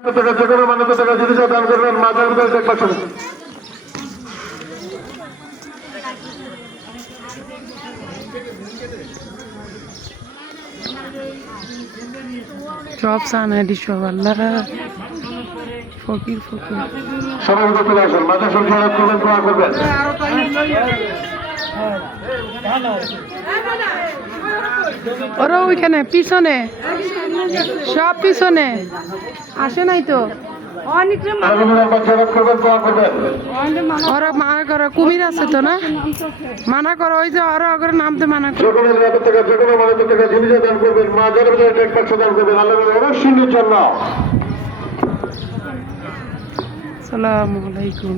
যেকোনো মানবতা টাকা যদি দান করবেন মাথার উপরে দেখবার সব সানাডি সব আল্লাহ ফকির ফকির সবাই চলে আসেন মাথা সংসার করবেন দোয়া করবেন ওরা ওইখানে পিছনে সব পিছনে আসে নাই তো ওরা মানা করো কুমির আছে তো না মানা করো ওই যে ওরা ওগুলো নামতে মানা করো আসসালামু আলাইকুম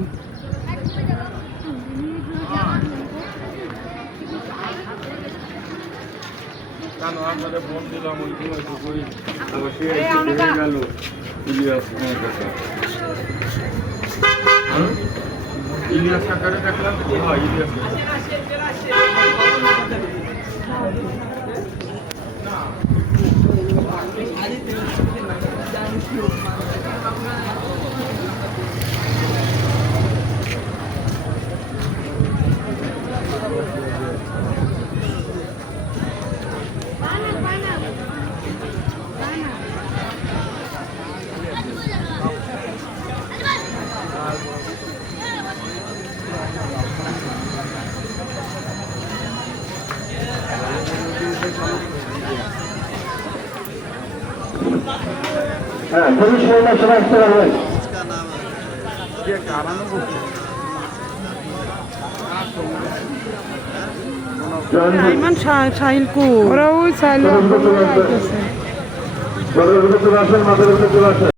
ইলিয়াস কাকারে দেখলাম ইলিয়াস হ্যাঁ পুলিশ সবাই আসতে পারবেন সাহিল কু ওরা ওই সাহিল মাথার উপরে চলে আসেন